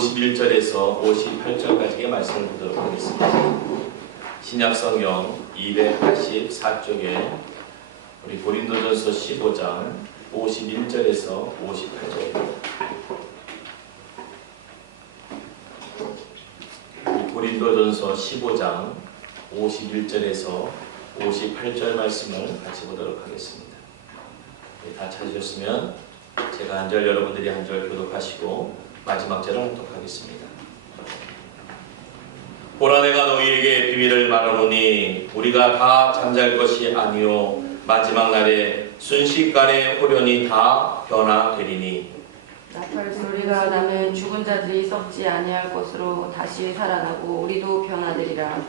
51절에서 58절까지의 말씀을 보도록 하겠습니다. 신약성경 284쪽에 우리 고린도전서 15장 51절에서 58절입니다. 고린도전서 15장 51절에서 58절 말씀을 같이 보도록 하겠습니다. 다 찾으셨으면 제가 한 절, 여러분들이 한 절 교독하시고 마지막 절을 합독하겠습니다. 보라, 내가 너희에게 비밀을 말하노니 우리가 다 잠잘 것이 아니요 마지막 날에 순식간에 호련히 다 변화되리니 나팔 소리가 나면 죽은 자들이 썩지 아니할 것으로 다시 살아나고 우리도 변화되리라.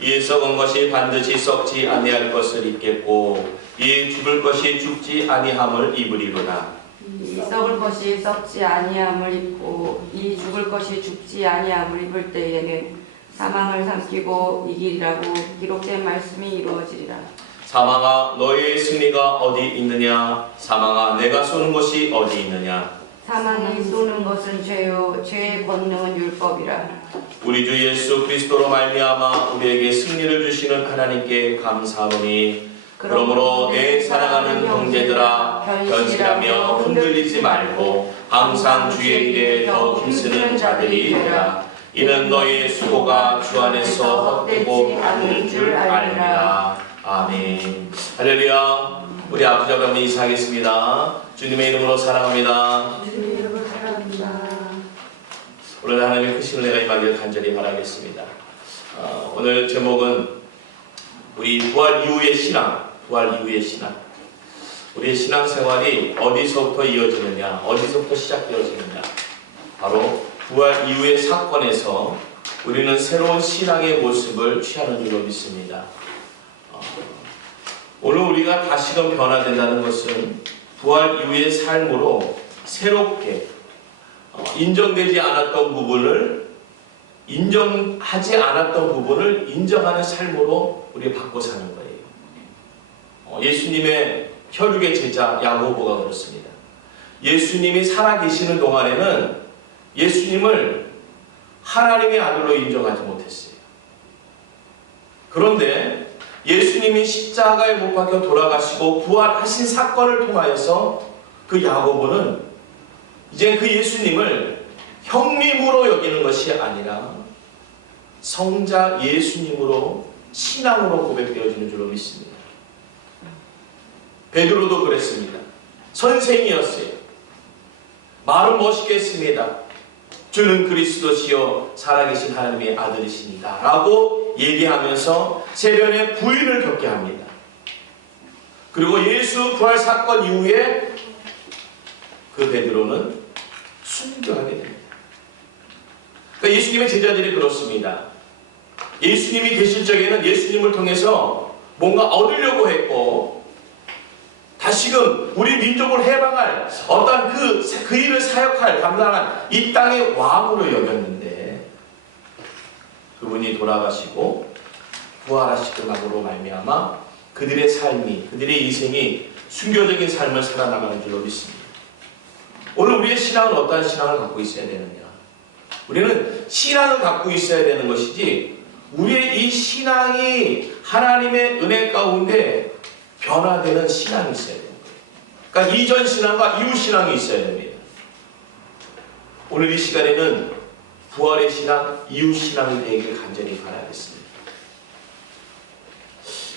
이 썩은 것이 반드시 썩지 아니할 것을 입겠고 이 죽을 것이 죽지 아니함을 입으리로다. 이 썩을 것이 썩지 아니함을 입고 이 죽을 것이 죽지 아니함을 입을 때에는 사망을 삼키고 이기리라고 기록된 말씀이 이루어지리라. 사망아, 너희의 승리가 어디 있느냐? 사망아, 내가 쏘는 것이 어디 있느냐? 사망이 쏘는 것은 죄요 죄의 권능은 율법이라. 우리 주 예수 그리스도로 말미암아 우리에게 승리를 주시는 하나님께 감사하노니 그러므로 내 사랑하는 형제들아, 변실하며 흔들리지 말고 항상 주의 일에 더 힘쓰는 자들이 되라. 이는 너희의 수고가 주 안에서 헛되고 않을 줄 알리라. 아멘. 할렐루야. 우리 아버지 아버지 인사하겠습니다. 주님의 이름으로 사랑합니다. 주님의 이름으로 사랑합니다. 오늘 하나님의 크신 은혜가 임하기를 간절히 바라겠습니다. 오늘 제목은 우리 부활 이후의 신앙, 부활 이후의 신앙. 우리의 신앙생활이 어디서부터 이어지느냐, 어디서부터 시작되어지느냐. 바로 부활 이후의 사건에서 우리는 새로운 신앙의 모습을 취하는 줄로 믿습니다. 오늘 우리가 다시금 변화된다는 것은 부활 이후의 삶으로 새롭게 인정되지 않았던 부분을 인정하지 않았던 부분을 인정하는 삶으로 우리 바꿔 사는 거예요. 예수님의 혈육의 제자 야고보가 그렇습니다. 예수님이 살아계시는 동안에는 예수님을 하나님의 아들로 인정하지 못했어요. 그런데 예수님이 십자가에 못 박혀 돌아가시고 부활하신 사건을 통하여서 그 야고보는 이제 그 예수님을 형님으로 여기는 것이 아니라 성자 예수님으로 신앙으로 고백되어지는 줄로 믿습니다. 베드로도 그랬습니다. 선생이었어요. 말은 멋있게 했습니다. 주는 그리스도시요 살아계신 하나님의 아들이십니다 라고 얘기하면서 세변의 부인을 겪게 합니다. 그리고 예수 부활 사건 이후에 그 베드로는 순교하게 됩니다. 그러니까 예수님의 제자들이 그렇습니다. 예수님이 계실 적에는 예수님을 통해서 뭔가 얻으려고 했고 다시금 우리 민족을 해방할 어떤 그 일을 사역할 감당한 이 땅의 왕으로 여겼는데 그분이 돌아가시고 부활하시고 말미암아 그들의 삶이, 그들의 인생이 순교적인 삶을 살아나가는 줄로 믿습니다. 오늘 우리의 신앙은 어떠한 신앙을 갖고 있어야 되느냐? 우리는 신앙을 갖고 있어야 되는 것이지 우리의 이 신앙이 하나님의 은혜 가운데 변화되는 신앙이 있어야 됩니다. 그러니까 이전 신앙과 이후 신앙이 있어야 됩니다. 오늘 이 시간에는 부활의 신앙, 이후 신앙이 되기를 간절히 바라겠습니다.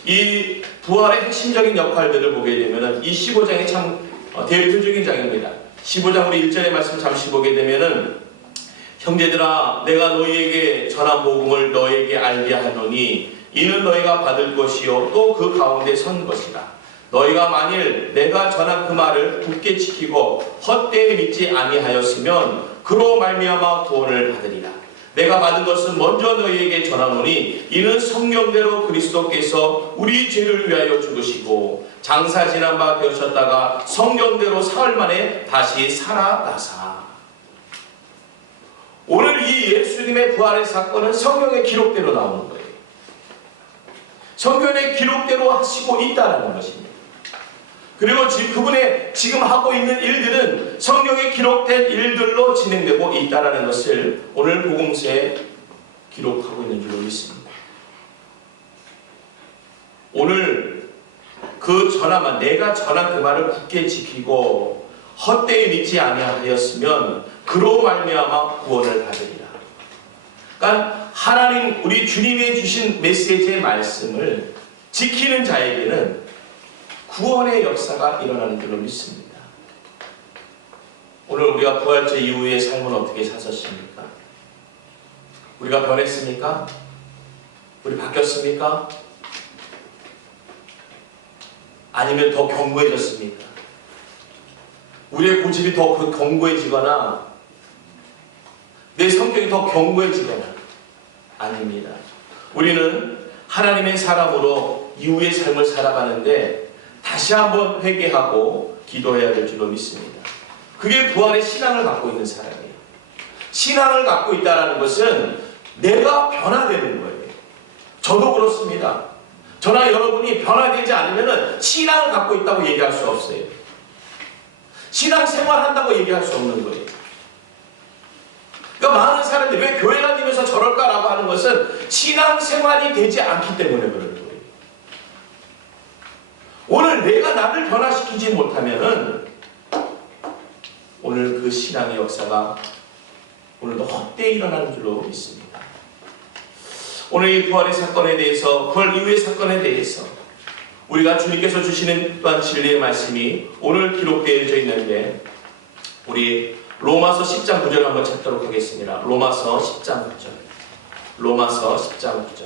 이 부활의 핵심적인 역할들을 보게 되면 이 15장이 참 대표적인 장입니다. 15장 우리 1절의 말씀 잠시 보게 되면은 형제들아 내가 너희에게 전한 복음을 너희에게 알게 하노니 이는 너희가 받을 것이요 또 그 가운데 선 것이다. 너희가 만일 내가 전한 그 말을 굳게 지키고 헛되이 믿지 아니하였으면 그로 말미암아 구원을 받으리라. 내가 받은 것은 먼저 너희에게 전하노니 이는 성경대로 그리스도께서 우리 죄를 위하여 죽으시고 장사 지난 바 되셨다가 성경대로 사흘 만에 다시 살아나사. 오늘 이 예수님의 부활의 사건은 성경의 기록대로 나오는 거예요. 성경의 기록대로 하시고 있다는 것입니다. 그리고 그분의 지금 하고 있는 일들은 성경에 기록된 일들로 진행되고 있다는 것을 오늘 복음서에 기록하고 있는 줄로 믿습니다. 오늘 내가 전한 그 말을 굳게 지키고 헛되이 믿지 아니하였으면 그로 말미암아 구원을 받으리라. 그러니까 하나님 우리 주님이 주신 메시지의 말씀을 지키는 자에게는 구원의 역사가 일어나는 줄로 믿습니다. 오늘 우리가 부활절 이후의 삶은 어떻게 사셨습니까? 우리가 변했습니까? 우리 바뀌었습니까? 아니면 더 견고해졌습니까? 우리의 고집이 더 견고해지거나 내 성격이 더 견고해지거나 아닙니다. 우리는 하나님의 사람으로 이후의 삶을 살아가는데 다시 한번 회개하고 기도해야 될 줄로 믿습니다. 그게 부활의 신앙을 갖고 있는 사람이에요. 신앙을 갖고 있다는 것은 내가 변화되는 거예요. 저도 그렇습니다. 저나 여러분이 변화되지 않으면 신앙을 갖고 있다고 얘기할 수 없어요. 신앙 생활한다고 얘기할 수 없는 거예요. 그러니까 많은 사람들이 왜 교회 다니면서 저럴까라고 하는 것은 신앙 생활이 되지 않기 때문에 그런 거예요. 오늘 내가 나를 변화시키지 못하면은 오늘 그 신앙의 역사가 오늘도 헛되이 일어나는 줄로 믿습니다. 오늘 이 부활의 사건에 대해서, 부활 이후의 사건에 대해서 우리가 주님께서 주시는 또한 진리의 말씀이 오늘 기록되어져 있는데 우리 로마서 10장 9절 한번 찾도록 하겠습니다. 로마서 10장 9절. 로마서 10장 9절.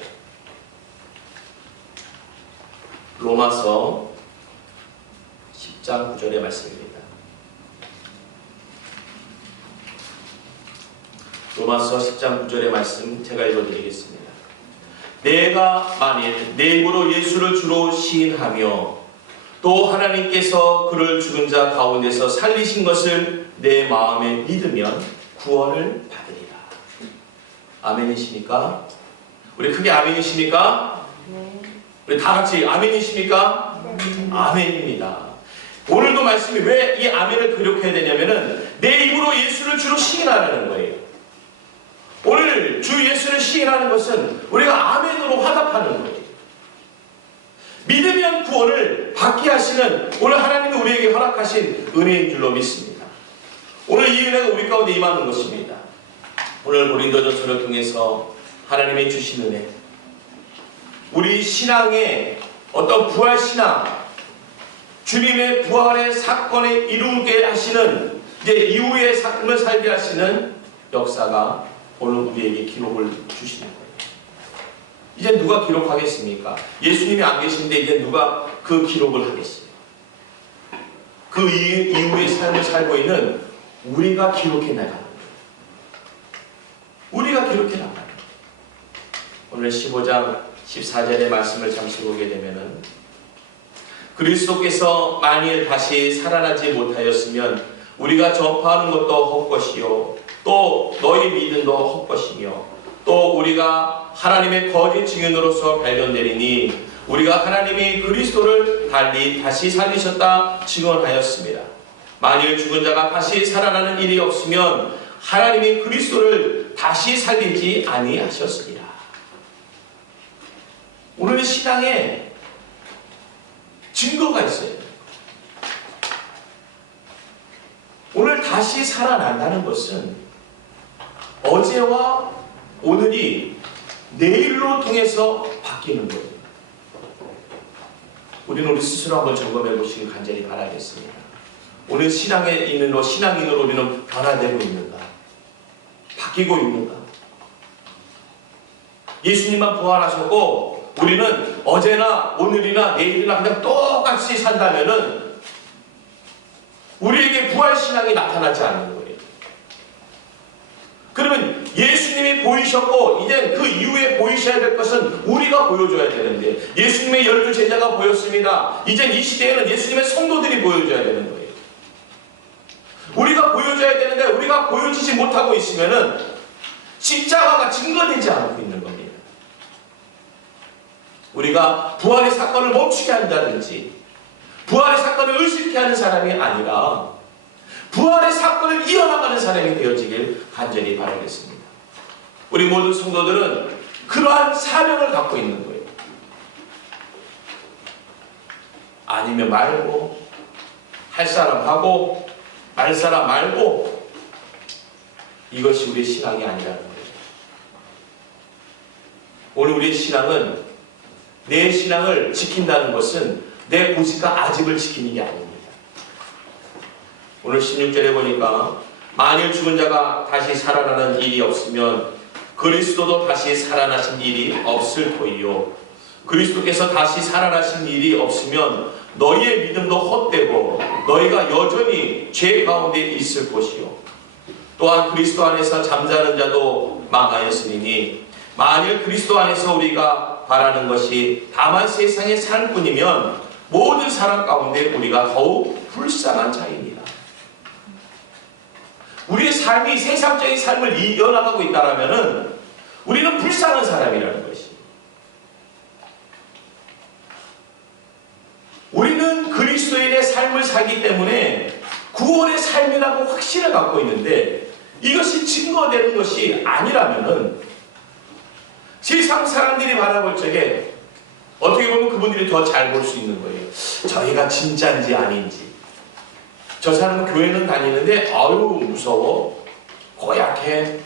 로마서 10장 9절의 말씀입니다. 로마서 10장 9절의 말씀 제가 읽어드리겠습니다. 내가 만일 내 입으로 예수를 주로 시인하며 또 하나님께서 그를 죽은 자 가운데서 살리신 것을 내 마음에 믿으면 구원을 받으리라. 아멘이십니까? 우리 크게 아멘이십니까? 네. 우리 다 같이 아멘이십니까? 네. 아멘입니다. 오늘도 말씀이 왜 이 아멘을 기록해야 되냐면은 내 입으로 예수를 주로 시인하라는 거예요. 오늘 주 예수를 시인하는 것은 우리가 아멘으로 화답하는 거예요. 믿으면 구원을 받게 하시는 오늘 하나님이 우리에게 허락하신 은혜인 줄로 믿습니다. 오늘 이 은혜가 우리 가운데 임하는 것입니다. 오늘 고린도전서를 통해서 하나님이 주신 은혜, 우리 신앙의 어떤 부활 신앙, 주님의 부활의 사건에 이루게 하시는 이제 이후의 삶을 살게 하시는 역사가 오늘 우리에게 기록을 주시는 거예요. 이제 누가 기록하겠습니까? 예수님이 안 계신데 이제 누가 그 기록을 하겠어요? 그 이후의 삶을 살고 있는 우리가 기록해 나가는 거예요. 우리가 기록해 나가는 거예요. 오늘 15장 14절의 말씀을 잠시 보게 되면은 그리스도께서 만일 다시 살아나지 못하였으면 우리가 전파하는 것도 헛것이요 또 너희 믿음도 헛것이며 또 우리가 하나님의 거짓 증인으로서 발견되리니 우리가 하나님이 그리스도를 다시 살리셨다 증언하였습니다. 만일 죽은 자가 다시 살아나는 일이 없으면 하나님이 그리스도를 다시 살리지 아니하셨으리라. 오늘 신앙에 증거가 있어요. 오늘 다시 살아난다는 것은 어제와 오늘이 내일로 통해서 바뀌는 거예요. 우리는 우리 스스로 한번 점검해 보시길 간절히 바라겠습니다. 오늘 신앙인으로 우리는 변화되고 있는가? 바뀌고 있는가? 예수님만 부활하셨고 우리는 어제나 오늘이나 내일이나 그냥 똑같이 산다면은 우리에게 부활신앙이 나타나지 않는 거예요. 그러면 예수님이 보이셨고 이제 그 이후에 보이셔야 될 것은 우리가 보여줘야 되는데 예수님의 12제자가 보였습니다. 이제 이 시대에는 예수님의 성도들이 보여줘야 되는 거예요. 우리가 보여줘야 되는데 우리가 보여지지 못하고 있으면은 십자가가 증거되지 않고 있는 겁니다. 우리가 부활의 사건을 멈추게 한다든지 부활의 사건을 의식케 하는 사람이 아니라 부활의 사건을 이어나가는 사람이 되어지길 간절히 바라겠습니다. 우리 모든 성도들은 그러한 사명을 갖고 있는 거예요. 아니면 말고, 할 사람 하고, 말 사람 말고, 이것이 우리의 신앙이 아니라는 거예요. 오늘 우리의 신앙은, 내 신앙을 지킨다는 것은 내 고집과 아집을 지키는 게 아닙니다. 오늘 16절에 보니까 만일 죽은 자가 다시 살아나는 일이 없으면 그리스도도 다시 살아나신 일이 없을 터이요. 그리스도께서 다시 살아나신 일이 없으면 너희의 믿음도 헛되고 너희가 여전히 죄 가운데 있을 것이요. 또한 그리스도 안에서 잠자는 자도 망하였으니 만일 그리스도 안에서 우리가 바라는 것이 다만 세상에 살 뿐이면 모든 사람 가운데 우리가 더욱 불쌍한 자입니다. 우리의 삶이 세상적인 삶을 이어나가고 있다면 우리는 불쌍한 사람이라는 것이. 우리는 그리스도인의 삶을 살기 때문에 구원의 삶이라고 확신을 갖고 있는데 이것이 증거되는 것이 아니라면 세상 사람들이 바라볼 적에 어떻게 보면 그분들이 더 잘 볼 수 있는 거예요. 저희가 진짜인지 아닌지. 저 사람은 교회는 다니는데 아유 무서워, 고약해.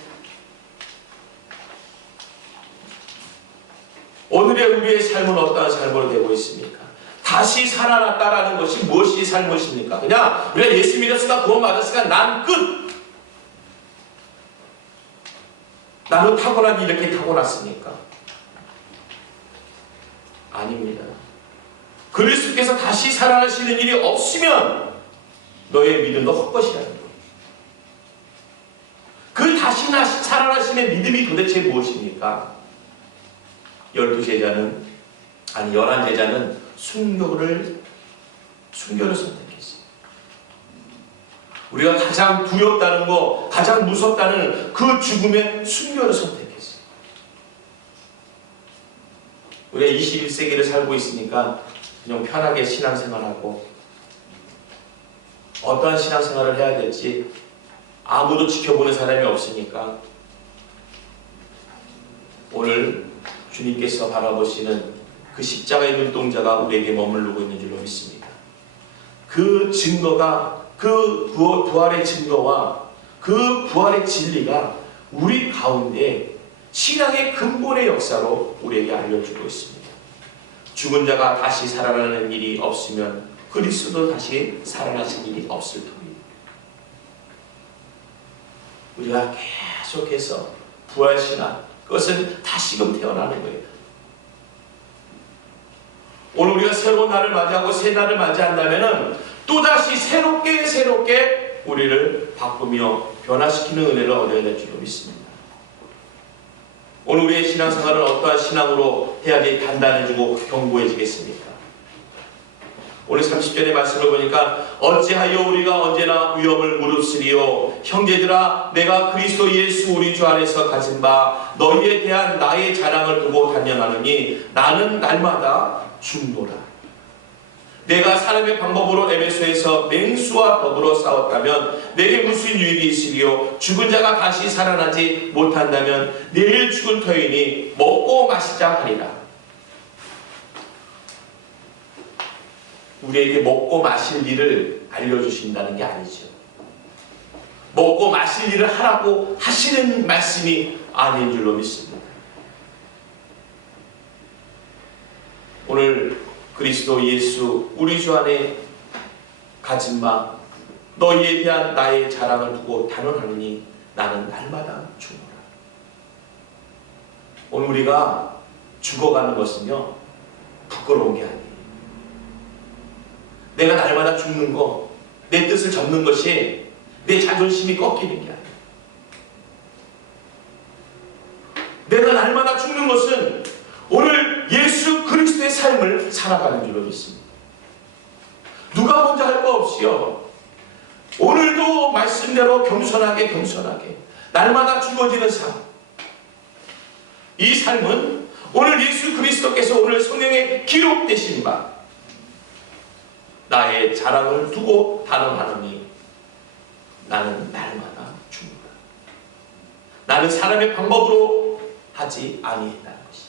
오늘의 우리의 삶은 어떠한 삶으로 되고 있습니까? 다시 살아났다라는 것이 무엇이 삶이십니까? 그냥 우리가 예수 믿었으니까 구원 받았으니까 난 끝. 나는 타고나기 이렇게 타고났으니까. 아닙니다. 그리스도께서 다시 살아나시는 일이 없으면 너의 믿음도 헛것이라는 거예요. 그 다시 살아나심의 믿음이 도대체 무엇입니까? 11제자는 순교를 선택했어요. 우리가 가장 두렵다는 거, 가장 무섭다는 그 죽음의 순교를 선택했어요. 우리가 21세기를 살고 있으니까 그냥 편하게 신앙생활하고 어떠한 신앙생활을 해야 될지 아무도 지켜보는 사람이 없으니까 오늘 주님께서 바라보시는 그 십자가의 눈동자가 우리에게 머무르고 있는 줄로 믿습니다. 그 증거가, 그 부활의 증거와 그 부활의 진리가 우리 가운데 신앙의 근본의 역사로 우리에게 알려주고 있습니다. 죽은 자가 다시 살아나는 일이 없으면 그리스도 다시 살아나신 일이 없을 터입니다. 우리가 계속해서 부활신앙, 그것은 다시금 태어나는 거예요. 오늘 우리가 새로운 날을 맞이하고 새 날을 맞이한다면 또다시 새롭게 우리를 바꾸며 변화시키는 은혜를 얻어야 될 줄로 믿습니다. 오늘 우리의 신앙생활은 어떠한 신앙으로 해야지 단단해지고 견고해지겠습니까? 오늘 30절의 말씀을 보니까 어찌하여 우리가 언제나 위험을 무릅쓰리요. 형제들아 내가 그리스도 예수 우리 주 안에서 가진 바 너희에 대한 나의 자랑을 두고 단연하느니 나는 날마다 죽노라. 내가 사람의 방법으로 에베소에서 맹수와 더불어 싸웠다면 내게 무슨 유익이 있으리요. 죽은 자가 다시 살아나지 못한다면 내일 죽을 터이니 먹고 마시자 하리라. 우리에게 먹고 마실 일을 알려주신다는 게 아니죠. 먹고 마실 일을 하라고 하시는 말씀이 아닌 줄로 믿습니다. 오늘 그리스도 예수 우리 주 안에 가진 바 너희에 대한 나의 자랑을 두고 단언하노니 나는 날마다 죽노라. 오늘 우리가 죽어가는 것은요 부끄러운 게 아니에요. 내가 날마다 죽는 거, 내 뜻을 접는 것이 내 자존심이 꺾이는 게 아니에요. 내가 날마다 죽는 것은 오늘 예수 그리스도의 삶을 살아가는 줄로 믿습니다. 누가 먼저 할 거 없이요. 오늘도 말씀대로 겸손하게 날마다 죽어지는 삶. 이 삶은 오늘 예수 그리스도께서 오늘 성경에 기록되신 바 나의 자랑을 두고 단언하노니 나는 날마다 죽노라. 나는 사람의 방법으로 하지 아니했다는 것이.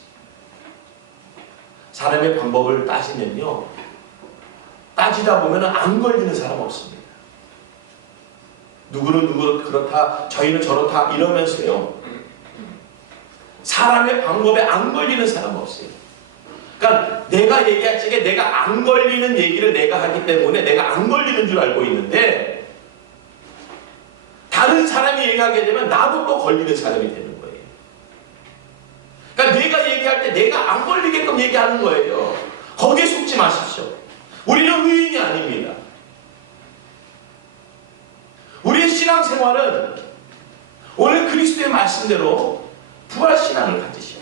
사람의 방법을 따지면요, 따지다 보면 안 걸리는 사람 없습니다. 누구는 누구 그렇다, 저희는 저렇다 이러면서요, 사람의 방법에 안 걸리는 사람 없어요. 그러니까 내가 얘기할 적에 내가 안 걸리는 얘기를 내가 하기 때문에 내가 안 걸리는 줄 알고 있는데, 다른 사람이 얘기하게 되면 나도 또 걸리는 사람이 되는 거예요. 그러니까 내가 얘기할 때 내가 안 걸리게끔 얘기하는 거예요. 거기에 속지 마십시오. 우리는 의인이 아닙니다. 우리의 신앙생활은 오늘 그리스도의 말씀대로 부활신앙을 가지시오.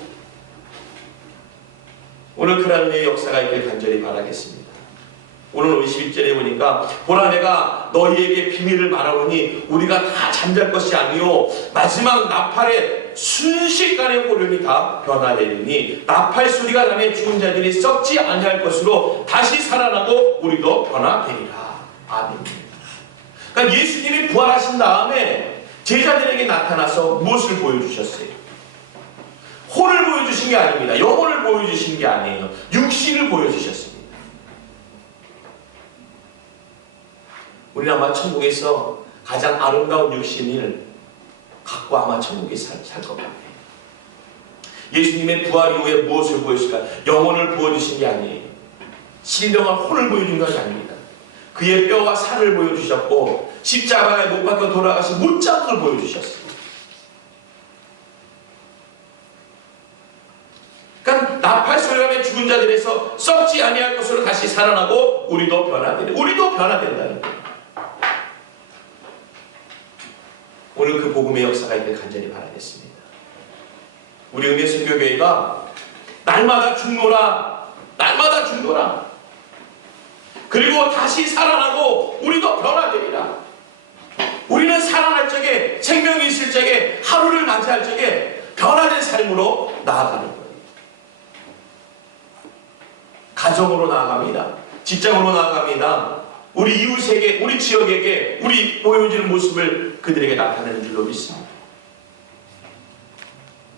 오늘 그런 은혜의 역사가 있길 간절히 바라겠습니다. 오늘 51절에 보니까 보라 내가 너희에게 비밀을 말하오니 우리가 다 잠잘 것이 아니요 마지막 나팔에 순식간에 호련이 다 변화되리니 나팔 소리가 나면 죽은 자들이 썩지 아니할 것으로 다시 살아나고 우리도 변화되리라. 아멘. 그러니까 예수님이 부활하신 다음에 제자들에게 나타나서 무엇을 보여주셨어요? 혼을 보여주신 게 아닙니다. 영혼을 보여주신 게 아니에요. 육신을 보여주셨습니다. 우리는 아마 천국에서 가장 아름다운 육신을 갖고 아마 천국에 살 것 같아요. 예수님의 부활 이후에 무엇을 보여주실까? 영혼을 보여주신 게 아니에요. 신령한 혼을 보여준 것이 아닙니다. 그의 뼈와 살을 보여주셨고 십자가에 못 박혀 돌아가신 못장을 보여주셨어요. 그러니까 나팔 소리가 죽은 자들에서 썩지 아니할 것으로 다시 살아나고 우리도 변화된다는 거예요. 오늘 그 복음의 역사가 있길 간절히 바라겠습니다. 우리 은혜선교교회가 날마다 죽노라, 날마다 죽노라. 그리고 다시 살아나고 우리도 변화되리라. 우리는 살아날 적에, 생명이 있을 적에, 하루를 맞이할 적에 변화된 삶으로 나아가는 거예요. 가정으로 나아갑니다. 직장으로 나아갑니다. 우리 이웃에게, 우리 지역에게 우리 보여지는 모습을 그들에게 나타내는 줄로 믿습니다.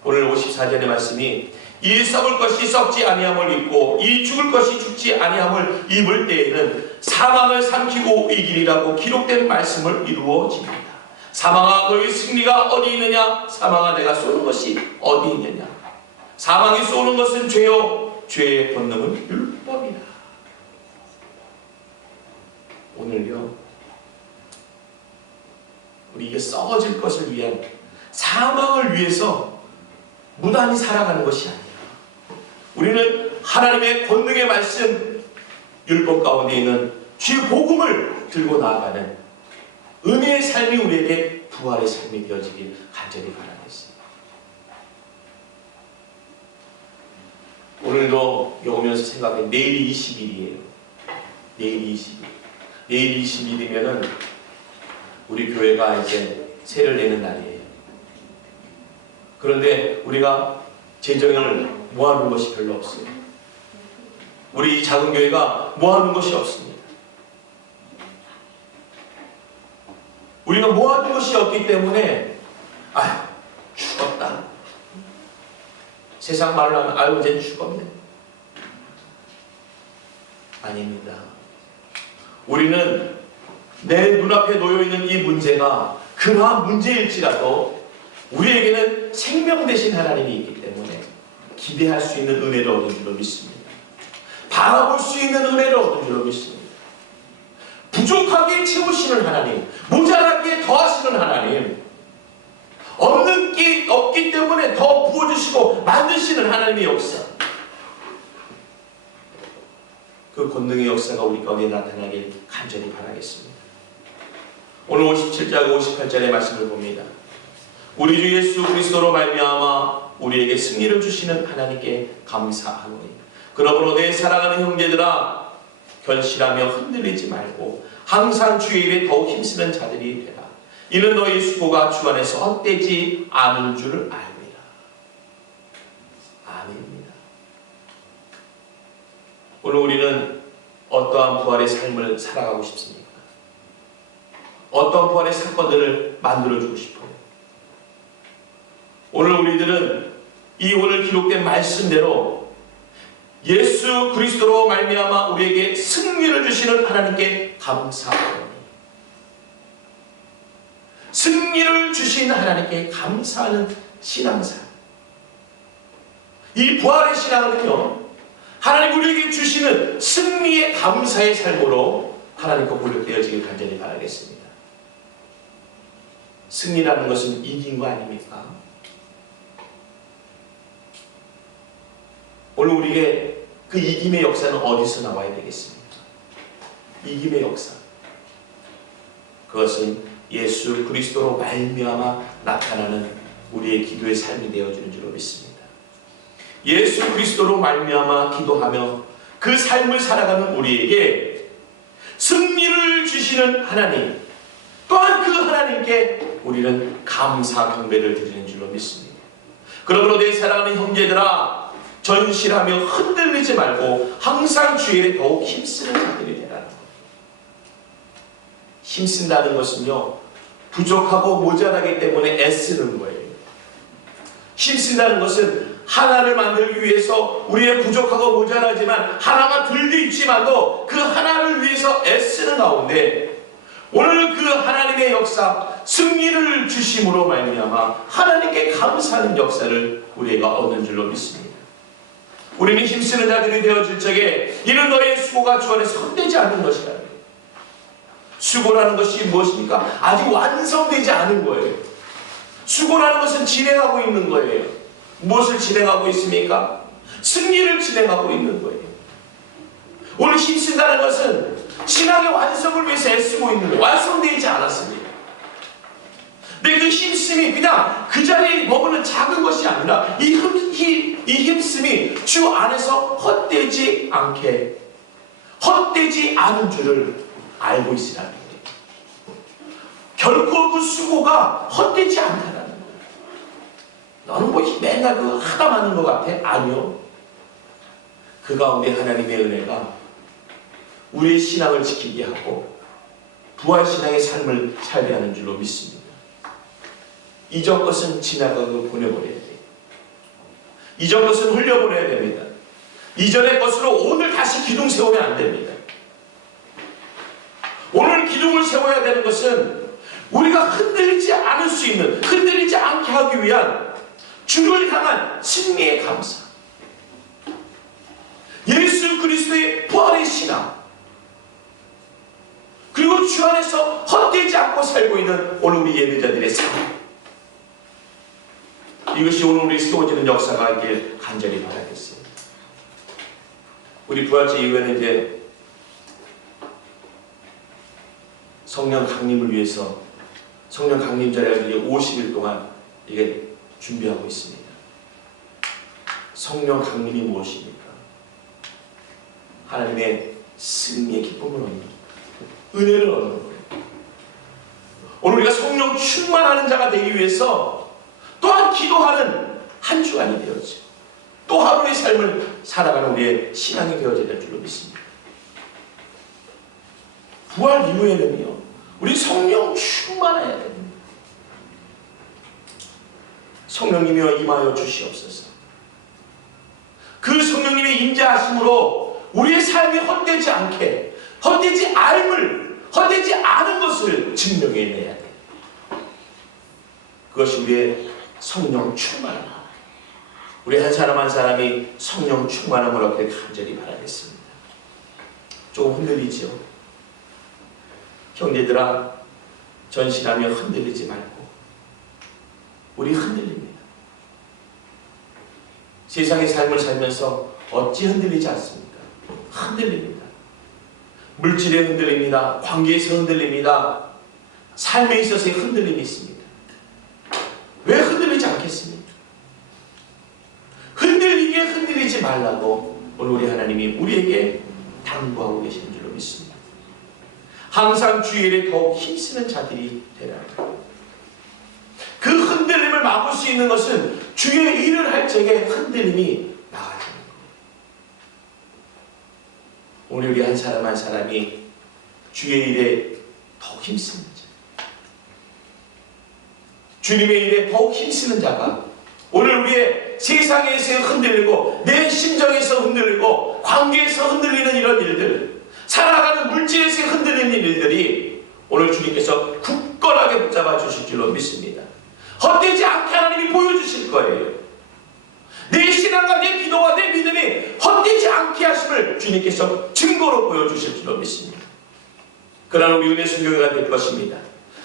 오늘 54절의 말씀이 이 썩을 것이 썩지 아니함을 입고 이 죽을 것이 죽지 아니함을 입을 때에는 사망을 삼키고 이기리라고 기록된 말씀을 이루어집니다. 사망아 너희 승리가 어디 있느냐? 사망아 내가 쏘는 것이 어디 있느냐? 사망이 쏘는 것은 죄요 죄의 본능은 율법이다. 오늘요, 우리 이게 썩어질 것을 위한, 사망을 위해서 무단히 살아가는 것이 아니라 우리는 하나님의 권능의 말씀, 율법 가운데 있는 주의 복음을 들고 나아가는 은혜의 삶이 우리에게 부활의 삶이 되어지길 간절히 바라겠습니다. 오늘도 오면서 생각해, 내일이 20일이에요. 내일이 20일. 내일 20일이면은 우리 교회가 이제 세를 내는 날이에요. 그런데 우리가 재정을 모아놓은 것이 별로 없어요. 우리 작은 교회가 모아놓은 것이 없습니다. 우리가 모아놓은 것이 없기 때문에 아휴 죽었다. 세상 말로 하면 아유 이제 죽었네. 아닙니다. 우리는 내 눈앞에 놓여있는 이 문제가 그러한 문제일지라도 우리에게는 생명 되신 하나님이 있기 때문에 기대할 수 있는 은혜를 얻은 줄로 믿습니다. 바라볼 수 있는 은혜를 얻은 줄로 믿습니다. 부족하게 채우시는 하나님, 모자라게 더하시는 하나님, 없는 게 없기 때문에 더 부어주시고 만드시는 하나님의 역사, 그 권능의 역사가 우리 가운데 나타나길 간절히 바라겠습니다. 오늘 57절 58절의 말씀을 봅니다. 우리 주 예수 그리스도로 말미암아 우리에게 승리를 주시는 하나님께 감사하노니 그러므로 내 사랑하는 형제들아 견실하며 흔들리지 말고 항상 주의 일에 더욱 힘쓰는 자들이 되라. 이는 너희 수고가 주 안에서 헛되지 않은 줄 알미라. 아멘입니다. 오늘 우리는 어떠한 부활의 삶을 살아가고 싶습니까? 어떠한 부활의 사건들을 만들어주고 싶어요? 오늘 우리들은 이 오늘 기록된 말씀대로 예수 그리스도로 말미암아 우리에게 승리를 주시는 하나님께 감사하오니, 승리를 주신 하나님께 감사하는 신앙생활. 이 부활의 신앙은요, 하나님 우리에게 주시는 승리의 감사의 삶으로 하나님과 고백되어지길 간절히 바라겠습니다. 승리라는 것은 이긴 거 아닙니까? 오늘 우리에게 그 이김의 역사는 어디서 나와야 되겠습니까? 이김의 역사. 그것은 예수 그리스도로 말미암아 나타나는 우리의 기도의 삶이 되어주는 줄로 믿습니다. 예수 그리스도로 말미암아 기도하며 그 삶을 살아가는 우리에게 승리를 주시는 하나님, 또한 그 하나님께 우리는 감사 경배를 드리는 줄로 믿습니다. 그러므로 내 사랑하는 형제들아, 전실하며 흔들리지 말고 항상 주의 일에 더욱 힘쓰는 자들이 되라는 거예요. 힘쓴다는 것은요, 부족하고 모자라기 때문에 애쓰는 거예요. 힘쓴다는 것은 하나를 만들기 위해서 우리의 부족하고 모자라지만 하나가 들게 있지만도 그 하나를 위해서 애쓰는 가운데 오늘 그 하나님의 역사, 승리를 주심으로 말미암아 하나님께 감사하는 역사를 우리가 얻는 줄로 믿습니다. 우리는 힘쓰는 자들이 되어질 적에 이는 너의 수고가 주 안에서 헛되지 않는 것이라. 수고라는 것이 무엇입니까? 아직 완성되지 않은 거예요. 수고라는 것은 진행하고 있는 거예요. 무엇을 진행하고 있습니까? 승리를 진행하고 있는 거예요. 오늘 힘쓴다는 것은 신앙의 완성을 위해서 애쓰고 있는 거예요. 완성되지 않았습니다. 근데 그 힘씀이 그냥 그 자리에 머무는 작은 것이 아니라 이 힘씀이 주 안에서 헛되지 않게, 헛되지 않은 줄을 알고 있으라는 거예요. 결코 그 수고가 헛되지 않다는 거예요. 너는 뭐 맨날 그거 하다 마는 것 같아? 아니요. 그 가운데 하나님의 은혜가 우리의 신앙을 지키게 하고 부활신앙의 삶을 살게 하는 줄로 믿습니다. 이전 것은 지나가고 보내버려야 돼요. 이전 것은 흘려보내야 됩니다. 이전의 것으로 오늘 다시 기둥 세우면 안 됩니다. 오늘 기둥을 세워야 되는 것은 우리가 흔들리지 않을 수 있는, 흔들리지 않게 하기 위한 주를 향한 승리의 감사, 예수 그리스도의 부활의 신앙, 그리고 주 안에서 헛되지 않고 살고 있는 오늘 우리 예배자들의 삶, 이것이 오늘 우리 세워지는 역사가 있길 간절히 바라겠습니다. 우리 부활절 이후에는 이제 성령 강림을 위해서 성령 강림절에 이제 50일 동안 이게 준비하고 있습니다. 성령 강림이 무엇입니까? 하나님의 승리의 기쁨을 얻는, 은혜를 얻는 거예요. 오늘 우리가 성령 충만하는 자가 되기 위해서 또한 기도하는 한 주간이 되었죠. 또 하루의 삶을 살아가는 우리의 신앙이 되어져야 될 줄로 믿습니다. 부활 이후에는요, 우리 성령 충만해야 됩니다. 성령님이여 임하여 주시옵소서. 그 성령님의 임재하심으로 우리의 삶이 헛되지 않게, 헛되지 않은 것을 증명해내야 돼요. 그것이 우리의 성령 충만함. 우리 한 사람 한 사람이 성령 충만함을 얻길 간절히 바라겠습니다. 조금 흔들리죠? 형제들아, 전신하며 흔들리지 말고. 우리 흔들립니다. 세상의 삶을 살면서 어찌 흔들리지 않습니까? 흔들립니다. 물질에 흔들립니다. 관계에서 흔들립니다. 삶에 있어서의 흔들림이 있습니다. 왜 흔들리지 않겠습니까? 흔들리게 흔들리지 말라고 오늘 우리 하나님이 우리에게 당부하고 계시는 줄로 믿습니다. 항상 주의 일에 더욱 힘쓰는 자들이 되라고. 그 흔들림을 막을 수 있는 것은 주의 일을 할 적에 흔들림이 나가지는 거예요. 오늘 우리 한 사람 한 사람이 주의 일에 더욱 힘쓰는 자, 주님의 일에 더욱 힘쓰는 자가 오늘 우리의 세상에서 흔들리고 내 심정에서 흔들리고 관계에서 흔들리는 이런 일들, 살아가는 물질에서 흔들리는 일들이 오늘 주님께서 굳건하게 붙잡아 주실 줄로 믿습니다. 헛되지 않게 하나님이 보여주실 거예요. 내 신앙과 내 기도와 내 믿음이 헛되지 않게 하심을 주님께서 증거로 보여주실 줄로 믿습니다. 그날 우리 은혜 성교회가 될 것입니다.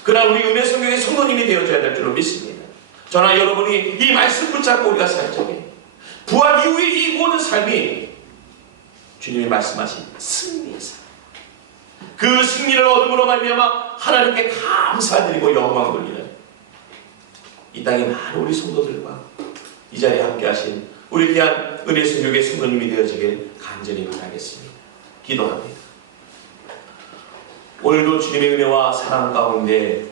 그날 우리 은혜 성교회 성도님이 되어줘야 될 줄로 믿습니다. 저나 여러분이 이 말씀 붙잡고 우리가 살 적에 부활 이후의 이 모든 삶이 주님이 말씀하신 승리의 삶, 그 승리를 얻음으로 말미암아 하나님께 감사드리고 영광 돌리는 이 땅의 많은 우리 성도들과 이 자리에 함께 하신 우리 귀한 은혜 성교회 성도님이 되어지길 간절히 바라겠습니다. 기도합니다. 오늘도 주님의 은혜와 사랑 가운데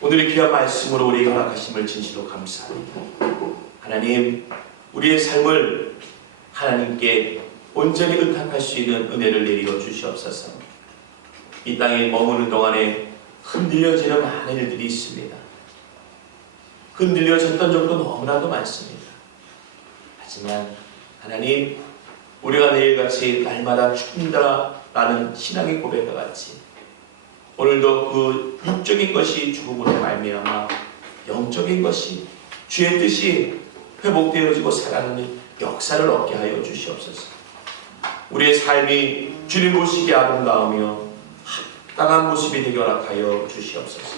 오늘의 귀한 말씀으로 우리에게 허락하심을 진실로 감사합니다. 하나님, 우리의 삶을 하나님께 온전히 의탁할 수 있는 은혜를 내리어 주시옵소서. 이 땅에 머무는 동안에 흔들려지는 많은 일들이 있습니다. 흔들려졌던 적도 너무나도 많습니다. 하지만 하나님, 우리가 내일같이 날마다 죽는다라는 신앙의 고백과 같이 오늘도 그 육적인 것이 죽음으로 말미암아 영적인 것이 주의 뜻이 회복되어지고 살아가는 역사를 얻게 하여 주시옵소서. 우리의 삶이 주님 보시기에 아름다우며 합당한 모습이 되게 허락하여 주시옵소서.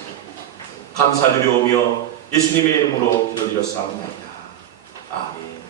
감사드리오며 예수님의 이름으로 기도드렸사옵나이다. 아멘.